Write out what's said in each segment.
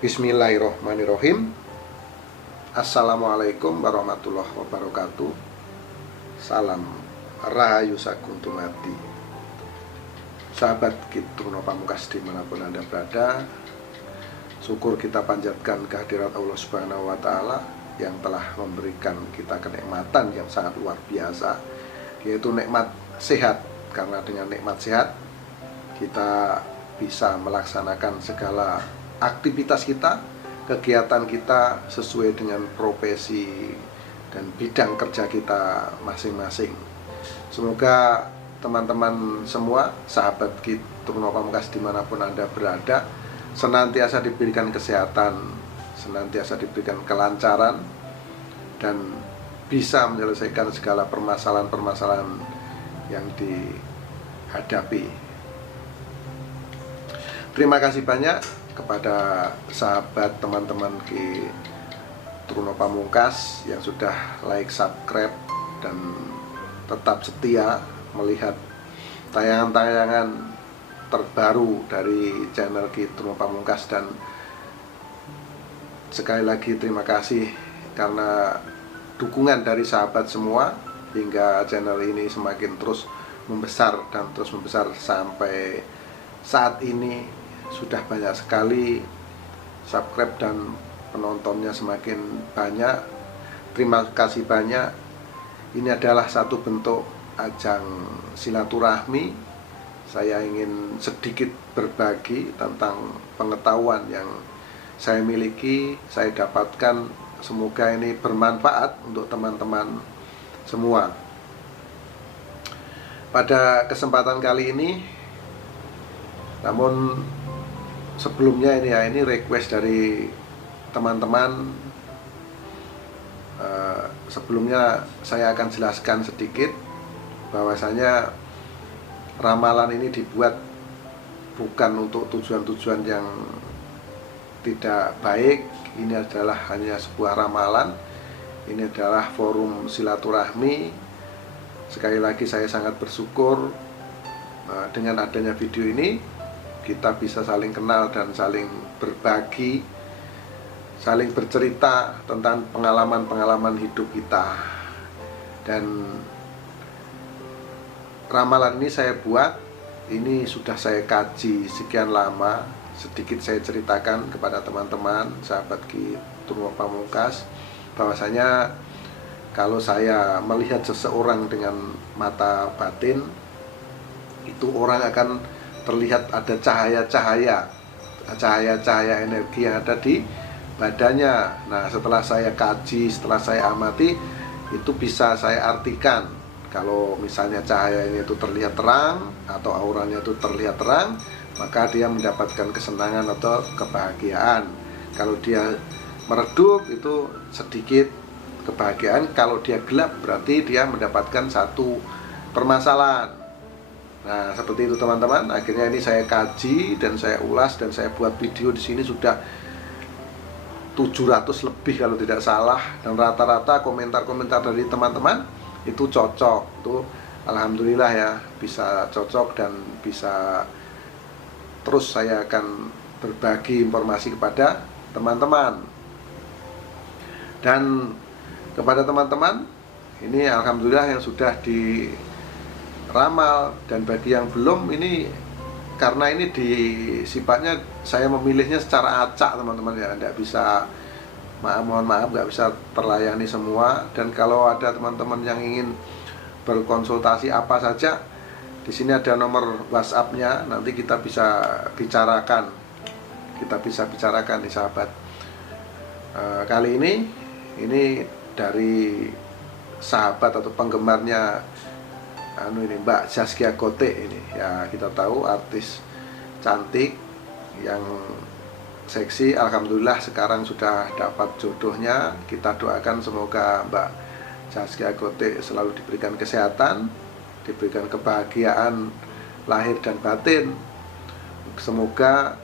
Bismillahirrohmanirrohim. Assalamualaikum warahmatullahi wabarakatuh. Salam Rahayu Saguntumati. Sahabat Kitruno Pamungkas dimanapun Anda berada, syukur kita panjatkan kehadirat Allah Subhanahu wa Ta'ala yang telah memberikan kita kenikmatan yang sangat luar biasa, yaitu nikmat sehat. Karena dengan nikmat sehat kita bisa melaksanakan segala aktivitas kita, kegiatan kita sesuai dengan profesi dan bidang kerja kita masing-masing. Semoga teman-teman semua, sahabat Kitruno Pamungkas dimanapun Anda berada, senantiasa diberikan kesehatan, senantiasa diberikan kelancaran, dan bisa menyelesaikan segala permasalahan-permasalahan yang dihadapi. Terima kasih banyak kepada sahabat teman-teman Kitruno Pamungkas yang sudah like, subscribe, dan tetap setia melihat tayangan-tayangan terbaru dari channel Kitruno Pamungkas. Dan sekali lagi terima kasih karena dukungan dari sahabat semua hingga channel ini semakin terus membesar dan terus membesar sampai saat ini. Sudah banyak sekali subscribe dan penontonnya semakin banyak. Terima kasih banyak. Ini adalah satu bentuk ajang silaturahmi. Saya ingin sedikit berbagi tentang pengetahuan yang saya miliki, saya dapatkan. Semoga ini bermanfaat untuk teman-teman semua. Pada kesempatan kali ini, namun sebelumnya ini request dari teman-teman. Sebelumnya saya akan jelaskan sedikit bahwasanya ramalan ini dibuat bukan untuk tujuan-tujuan yang tidak baik. Ini adalah hanya sebuah ramalan. Ini adalah forum silaturahmi. Sekali lagi saya sangat bersyukur dengan adanya video ini kita bisa saling kenal dan saling berbagi, saling bercerita tentang pengalaman-pengalaman hidup kita. Dan ramalan ini saya buat, ini sudah saya kaji sekian lama. Sedikit saya ceritakan kepada teman-teman sahabat Kitruno Pamungkas bahwasanya kalau saya melihat seseorang dengan mata batin, itu orang akan terlihat ada cahaya-cahaya energi yang ada di badannya. Nah, setelah saya kaji, setelah saya amati, itu bisa saya artikan. Kalau misalnya cahaya ini itu terlihat terang atau auranya itu terlihat terang, maka dia mendapatkan kesenangan atau kebahagiaan. Kalau dia meredup, itu sedikit kebahagiaan. Kalau dia gelap, berarti dia mendapatkan satu permasalahan. Nah, seperti itu teman-teman. Akhirnya ini saya kaji dan saya ulas dan saya buat video di sini sudah 700 lebih kalau tidak salah. Dan rata-rata komentar-komentar dari teman-teman itu cocok. Itu alhamdulillah ya, bisa cocok dan bisa terus saya akan berbagi informasi kepada teman-teman. Dan kepada teman-teman ini alhamdulillah yang sudah di ramal, dan bagi yang belum, ini karena ini sifatnya saya memilihnya secara acak teman-teman ya, tidak bisa, mohon maaf nggak bisa terlayani semua. Dan kalau ada teman-teman yang ingin berkonsultasi apa saja, di sini ada nomor WhatsApp-nya, nanti kita bisa bicarakan nih sahabat. Kali ini dari sahabat atau penggemarnya ini Mbak Zaskia Gotik ini ya, kita tahu artis cantik yang seksi. Alhamdulillah sekarang sudah dapat jodohnya. Kita doakan semoga Mbak Zaskia Gotik selalu diberikan kesehatan, diberikan kebahagiaan lahir dan batin. Semoga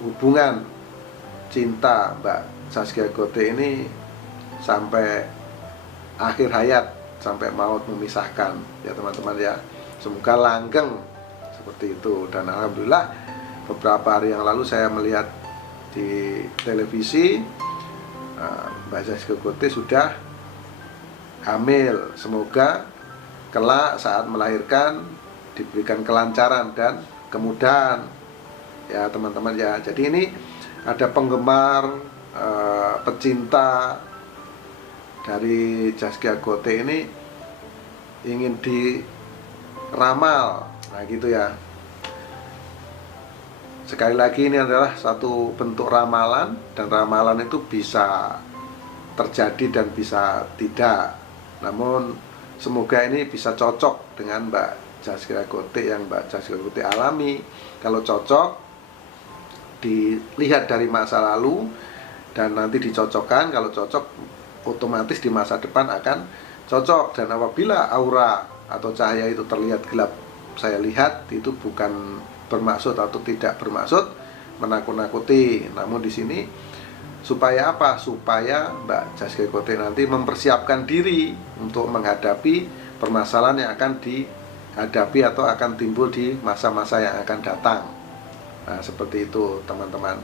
hubungan cinta Mbak Zaskia Gotik ini sampai akhir hayat, sampai maut memisahkan ya teman-teman ya. Semoga langgeng seperti itu. Dan alhamdulillah beberapa hari yang lalu saya melihat di televisi, Mbak Zaskia Gotik sudah hamil. Semoga kelak saat melahirkan diberikan kelancaran dan kemudahan ya teman-teman ya. Jadi ini ada penggemar, pecinta dari Zaskia Gotik ini ingin diramal, nah gitu ya. Sekali lagi ini adalah satu bentuk ramalan, dan ramalan itu bisa terjadi dan bisa tidak. Namun semoga ini bisa cocok dengan Mbak Zaskia Gotik yang Mbak Zaskia Gotik alami. Kalau cocok, dilihat dari masa lalu dan nanti dicocokkan. Kalau cocok, otomatis di masa depan akan cocok. Dan apabila aura atau cahaya itu terlihat gelap, saya lihat itu bukan bermaksud atau tidak bermaksud menakut-nakuti. Namun di sini supaya apa? Supaya Mbak Zaskia Gotik nanti mempersiapkan diri untuk menghadapi permasalahan yang akan dihadapi atau akan timbul di masa-masa yang akan datang. Nah, seperti itu teman-teman.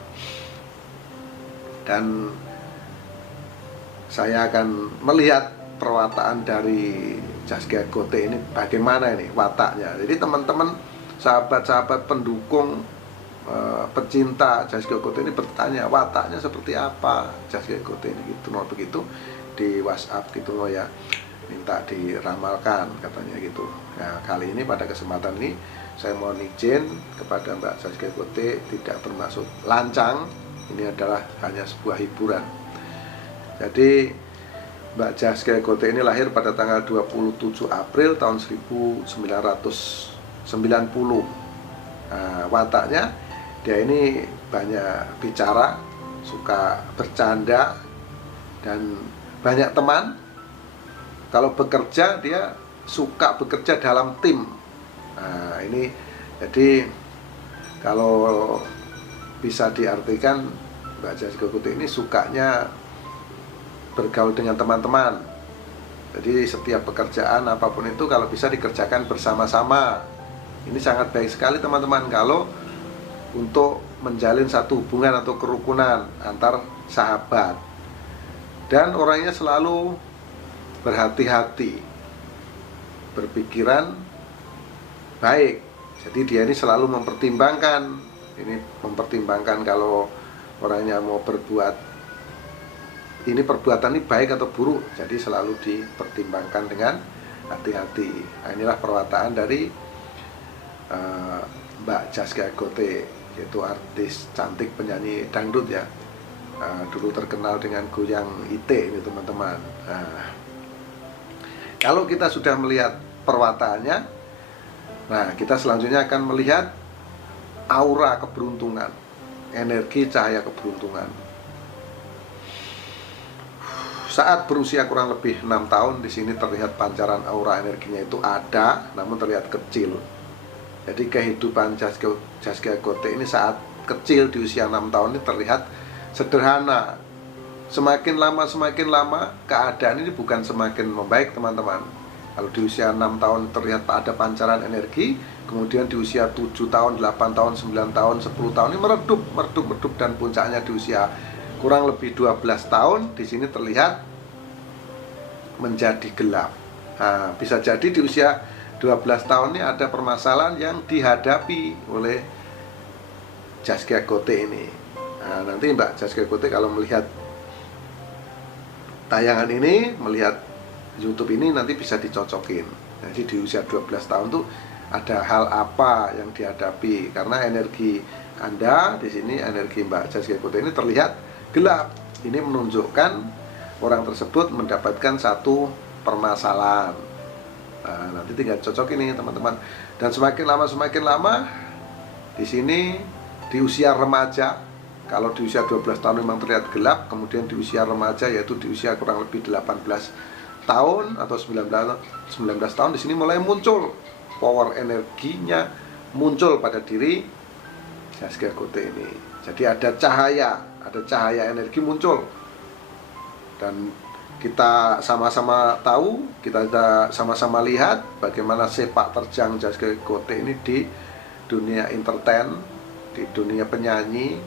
Dan saya akan melihat perwataan dari Zaskia Gotik ini bagaimana ini wataknya. Jadi teman-teman, sahabat-sahabat pendukung, pecinta Zaskia Gotik ini bertanya wataknya seperti apa Zaskia Gotik ini gitu, no, begitu di WhatsApp gitu loh ya, minta diramalkan katanya gitu. Nah, kali ini pada kesempatan ini saya mohon izin kepada Mbak Zaskia Gotik, tidak bermaksud lancang, ini adalah hanya sebuah hiburan. Jadi Mbak Zaskia Gotik ini lahir pada tanggal 27 April tahun 1990. Nah, wataknya dia ini banyak bicara, suka bercanda, dan banyak teman. Kalau bekerja, dia suka bekerja dalam tim. Nah, ini jadi kalau bisa diartikan Mbak Zaskia Gotik ini sukanya bergaul dengan teman-teman. Jadi setiap pekerjaan apapun itu kalau bisa dikerjakan bersama-sama. Ini sangat baik sekali teman-teman kalau untuk menjalin satu hubungan atau kerukunan antar sahabat. Dan orangnya selalu berhati-hati, berpikiran baik. Jadi dia ini selalu mempertimbangkan. Ini mempertimbangkan kalau orangnya mau berbuat ini, perbuatan ini baik atau buruk. Jadi selalu dipertimbangkan dengan hati-hati. Nah, inilah perwataan dari Mbak Zaskia Gotik, yaitu artis cantik penyanyi dangdut ya. Dulu terkenal dengan goyang ite ini teman-teman. Nah, kalau kita sudah melihat perwataannya, nah kita selanjutnya akan melihat aura keberuntungan, energi cahaya keberuntungan. Saat berusia kurang lebih 6 tahun, di sini terlihat pancaran aura energinya itu ada, namun terlihat kecil. Jadi kehidupan Zaskia Gotik ini saat kecil di usia 6 tahun ini terlihat sederhana. Semakin lama keadaan ini bukan semakin membaik teman-teman. Kalau di usia 6 tahun terlihat ada pancaran energi, kemudian di usia 7 tahun, 8 tahun, 9 tahun, 10 tahun ini meredup, dan puncaknya di usia kurang lebih 12 tahun di sini terlihat menjadi gelap. Nah, bisa jadi di usia 12 tahun ini ada permasalahan yang dihadapi oleh Zaskia Gotik ini. Nah, nanti Mbak Zaskia Gotik kalau melihat tayangan ini, melihat YouTube ini, nanti bisa dicocokin. Jadi di usia 12 tahun tuh ada hal apa yang dihadapi, karena energi Anda di sini, energi Mbak Zaskia Gotik ini terlihat gelap. Ini menunjukkan orang tersebut mendapatkan satu permasalahan. Nah, nanti tinggal cocok ini teman-teman. Dan semakin lama di sini di usia remaja, kalau di usia 12 tahun memang terlihat gelap, kemudian di usia remaja yaitu di usia kurang lebih 18 tahun atau 19 tahun di sini mulai muncul power energinya, muncul pada diri Zaskia Gotik ini. Jadi ada cahaya energi muncul. Dan kita sama-sama tahu, kita sama-sama lihat bagaimana sepak terjang Zaskia Gotik ini di dunia entertain, di dunia penyanyi.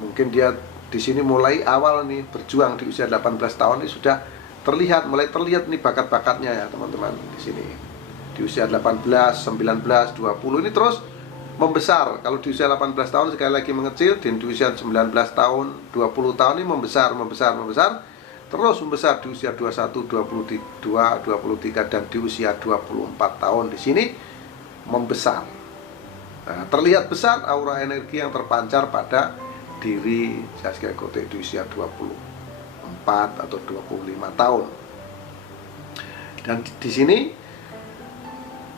Mungkin dia di sini mulai awal nih berjuang di usia 18 tahun ini sudah mulai terlihat nih bakat-bakatnya ya teman-teman di sini. Di usia 18, 19, 20 ini terus membesar. Kalau di usia 18 tahun sekali lagi mengecil, dan di usia 19 tahun, 20 tahun ini membesar. Terus membesar di usia 21, 22, 23 dan di usia 24 tahun di sini membesar. Nah, terlihat besar aura energi yang terpancar pada diri Zaskia Gotik di usia 24 atau 25 tahun. Dan di sini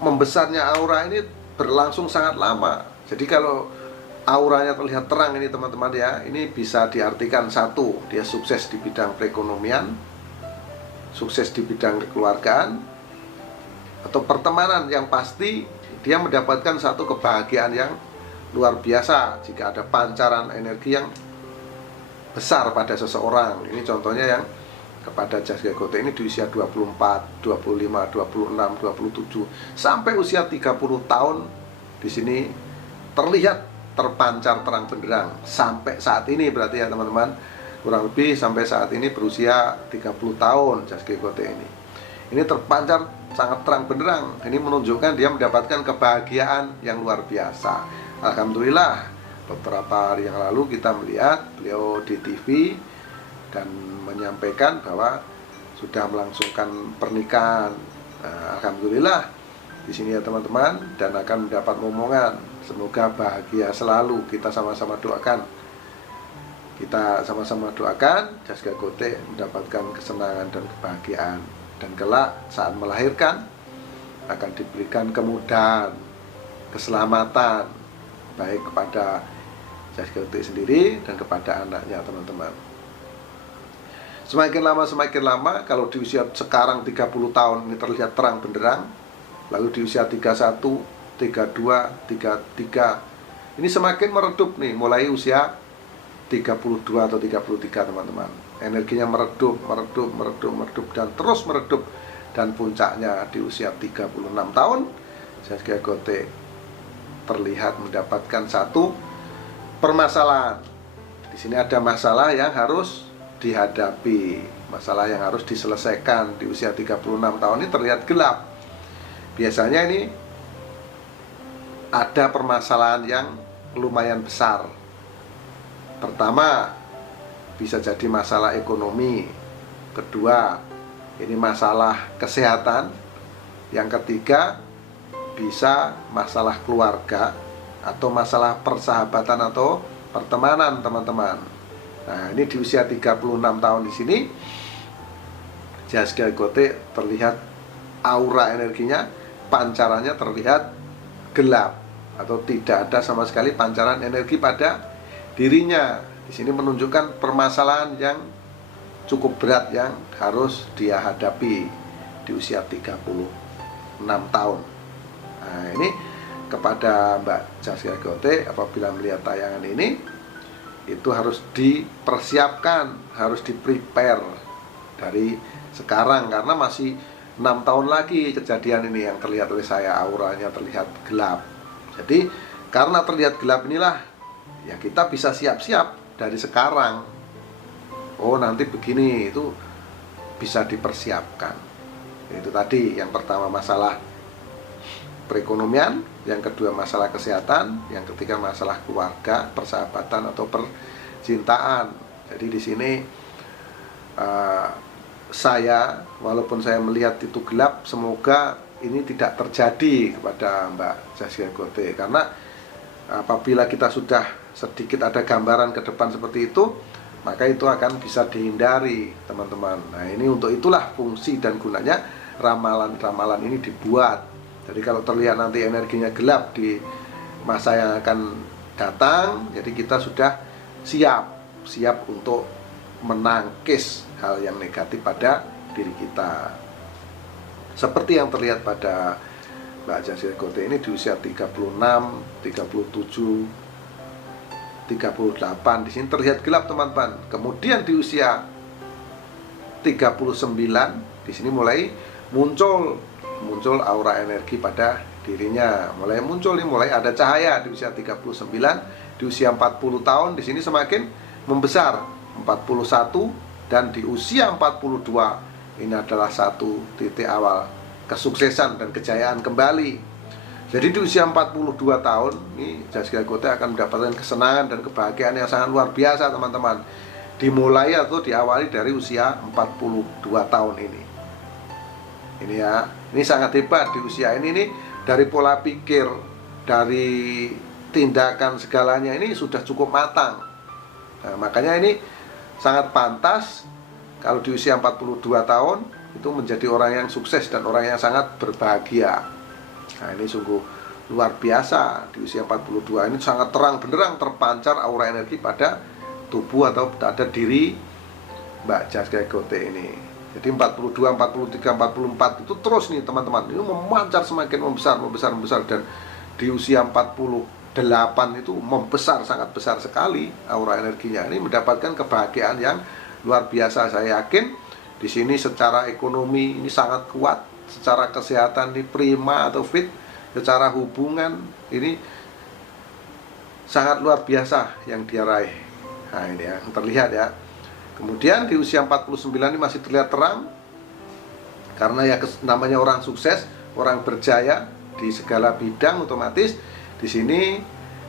membesarnya aura ini berlangsung sangat lama. Jadi kalau auranya terlihat terang ini teman-teman ya, ini bisa diartikan satu, dia sukses di bidang perekonomian, sukses di bidang kekeluargaan atau pertemanan. Yang pasti dia mendapatkan satu kebahagiaan yang luar biasa jika ada pancaran energi yang besar pada seseorang. Ini contohnya yang kepada Zaskia Gotik ini di usia 24, 25, 26, 27 sampai usia 30 tahun di sini terlihat terpancar terang benderang sampai saat ini, berarti ya teman-teman, kurang lebih sampai saat ini berusia 30 tahun Zaskia Gotik ini. Ini terpancar sangat terang benderang. Ini menunjukkan dia mendapatkan kebahagiaan yang luar biasa. Alhamdulillah, beberapa hari yang lalu kita melihat beliau di TV dan menyampaikan bahwa sudah melangsungkan pernikahan. Nah, alhamdulillah di sini ya teman-teman, dan akan mendapat momongan. Semoga bahagia selalu. Kita sama-sama doakan. Zaskia Gotik mendapatkan kesenangan dan kebahagiaan, dan kelak saat melahirkan akan diberikan kemudahan, keselamatan baik kepada Zaskia Gotik sendiri dan kepada anaknya teman-teman. Semakin lama, kalau di usia sekarang 30 tahun ini terlihat terang benderang, lalu di usia 31, 32, 33 ini semakin meredup nih, mulai usia 32 atau 33 teman-teman. Energinya meredup dan terus meredup, dan puncaknya di usia 36 tahun Zaskia Gotik terlihat mendapatkan satu permasalahan. Di sini ada masalah yang harus dihadapi, masalah yang harus diselesaikan. Di usia 36 tahun ini terlihat gelap. Biasanya ini ada permasalahan yang lumayan besar. Pertama, bisa jadi masalah ekonomi. Kedua, ini masalah kesehatan. Yang ketiga, bisa masalah keluarga atau masalah persahabatan atau pertemanan teman-teman. Nah, ini di usia 36 tahun di sini Zaskia Gotik terlihat aura energinya, pancarannya terlihat gelap atau tidak ada sama sekali pancaran energi pada dirinya. Di sini menunjukkan permasalahan yang cukup berat yang harus dia hadapi di usia 36 tahun. Nah, ini kepada Mbak Zaskia Gotik, apabila melihat tayangan ini, itu harus dipersiapkan, harus di-prepare dari sekarang, karena masih 6 tahun lagi kejadian ini yang terlihat oleh saya, auranya terlihat gelap. Jadi karena terlihat gelap inilah ya kita bisa siap-siap dari sekarang. Oh, nanti begini, itu bisa dipersiapkan. Itu tadi yang pertama masalah perekonomian, yang kedua masalah kesehatan, yang ketiga masalah keluarga, persahabatan atau percintaan. Jadi di sini saya, walaupun saya melihat itu gelap, semoga ini tidak terjadi kepada Mbak Zaskia Gotik, karena apabila kita sudah sedikit ada gambaran ke depan seperti itu, maka itu akan bisa dihindari teman-teman. Nah, ini untuk itulah fungsi dan gunanya ramalan-ramalan ini dibuat. Jadi kalau terlihat nanti energinya gelap di masa yang akan datang, jadi kita sudah siap untuk menangkis hal yang negatif pada diri kita. Seperti yang terlihat pada Mbak Zaskia Gotik ini di usia 36, 37, 38, di sini terlihat gelap teman-teman. Kemudian di usia 39, di sini mulai muncul aura energi pada dirinya, mulai muncul nih, mulai ada cahaya di usia 39, di usia 40 tahun di sini semakin membesar, 41, dan di usia 42 ini adalah satu titik awal kesuksesan dan kejayaan kembali. Jadi di usia 42 tahun ini Zaskia Gotik akan mendapatkan kesenangan dan kebahagiaan yang sangat luar biasa, teman-teman. Dimulai atau diawali dari usia 42 tahun ini. Ini ya, ini sangat hebat di usia ini nih, dari pola pikir, dari tindakan segalanya ini sudah cukup matang. Nah, makanya ini sangat pantas kalau di usia 42 tahun itu menjadi orang yang sukses dan orang yang sangat berbahagia. Nah, ini sungguh luar biasa. Di usia 42 ini sangat terang benderang terpancar aura energi pada tubuh atau pada diri Mbak Zaskia Gotik ini. Jadi 42, 43, 44 itu terus nih teman-teman, ini memancar semakin membesar dan di usia 48 itu membesar, sangat besar sekali aura energinya. Ini mendapatkan kebahagiaan yang luar biasa. Saya yakin di sini secara ekonomi ini sangat kuat, secara kesehatan ini prima atau fit, secara hubungan ini sangat luar biasa yang dia raih. Nah, ini yang terlihat ya. Kemudian di usia 49 ini masih terlihat terang, karena ya namanya orang sukses, orang berjaya di segala bidang, otomatis di sini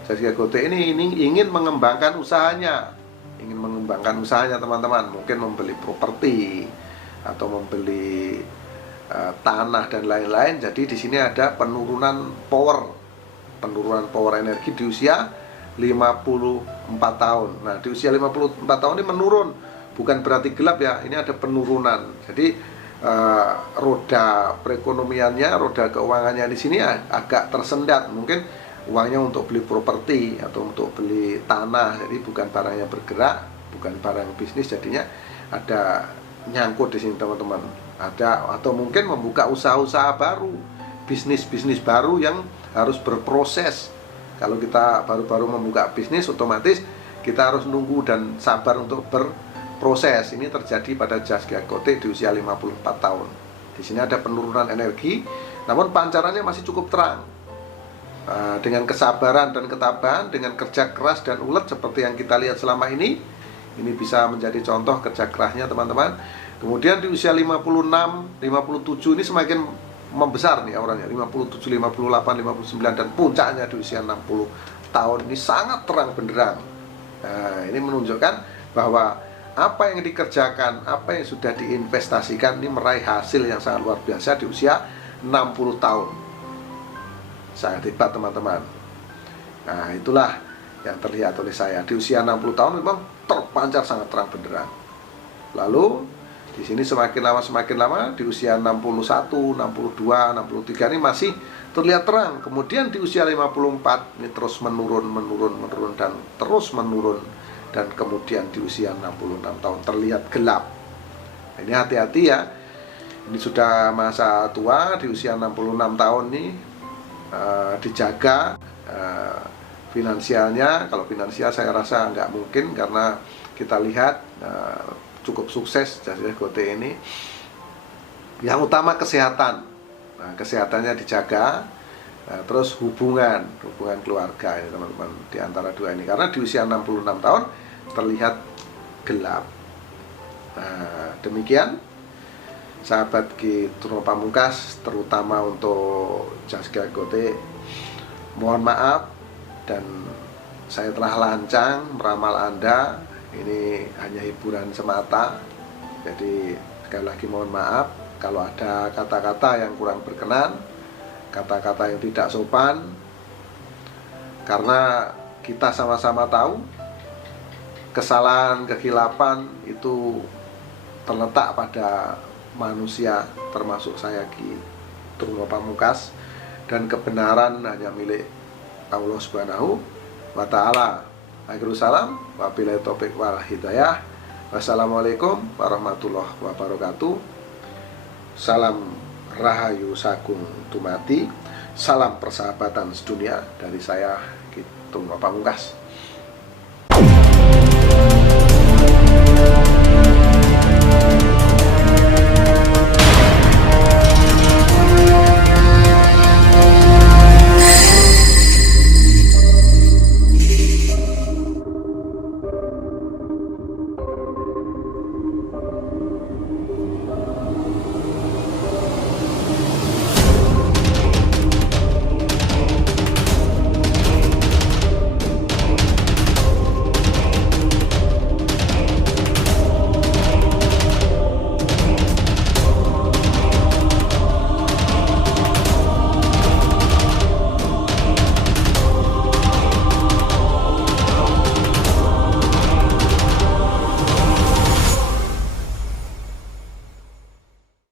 Zaskia Gotik ini ingin mengembangkan usahanya, teman-teman. Mungkin membeli properti atau membeli tanah dan lain-lain. Jadi di sini ada penurunan power energi di usia 54 tahun. Nah, di usia 54 tahun ini menurun, bukan berarti gelap ya, ini ada penurunan. Jadi roda perekonomiannya, roda keuangannya di sini agak tersendat. Mungkin uangnya untuk beli properti atau untuk beli tanah, jadi bukan barang yang bergerak, bukan barang bisnis, jadinya ada nyangkut di sini, teman-teman. Ada, atau mungkin membuka usaha-usaha baru, bisnis-bisnis baru yang harus berproses. Kalau kita baru-baru membuka bisnis, otomatis kita harus nunggu dan sabar untuk berproses. Ini terjadi pada Zaskia Gotik di usia 54 tahun. Di sini ada penurunan energi, namun pancarannya masih cukup terang. Dengan kesabaran dan ketabahan, dengan kerja keras dan ulet seperti yang kita lihat selama ini bisa menjadi contoh kerja kerasnya, teman-teman. Kemudian di usia 56, 57 ini semakin membesar nih auranya, 57, 58, 59, dan puncaknya di usia 60 tahun ini sangat terang benderang. Nah, ini menunjukkan bahwa apa yang dikerjakan, apa yang sudah diinvestasikan ini meraih hasil yang sangat luar biasa di usia 60 tahun. Sangat hebat, teman-teman. Nah, itulah yang terlihat oleh saya. Di usia 60 tahun memang terpancar sangat terang benderang. Lalu di sini semakin lama di usia 61, 62, 63 ini masih terlihat terang. Kemudian di usia 54 ini terus menurun dan terus menurun, dan kemudian di usia 66 tahun terlihat gelap. Ini hati-hati ya. Ini sudah masa tua di usia 66 tahun nih, dijaga finansialnya. Kalau finansial saya rasa nggak mungkin, karena kita lihat cukup sukses Zaskia Gotik ini. Yang utama kesehatan. Nah, kesehatannya dijaga. Terus hubungan keluarga ini, teman-teman, di antara dua ini, karena di usia 66 tahun terlihat gelap. Nah, demikian sahabat Ki Truno Pamungkas, terutama untuk Zaskia Gotik. Mohon maaf, dan saya telah lancang meramal Anda. Ini hanya hiburan semata. Jadi sekali lagi mohon maaf kalau ada kata-kata yang kurang berkenan, kata-kata yang tidak sopan, karena kita sama-sama tahu kesalahan, kehilapan itu terletak pada manusia, termasuk saya Ki Truno Pamungkas, dan kebenaran hanya milik Allah Subhanahu wa Ta'ala. Akhirul salam, wabillahi taufiq wal hidayah. Wassalamualaikum warahmatullahi wabarakatuh. Salam Rahayu Sagung Tumati. Salam persahabatan sedunia dari saya Ki Truno Pamungkas.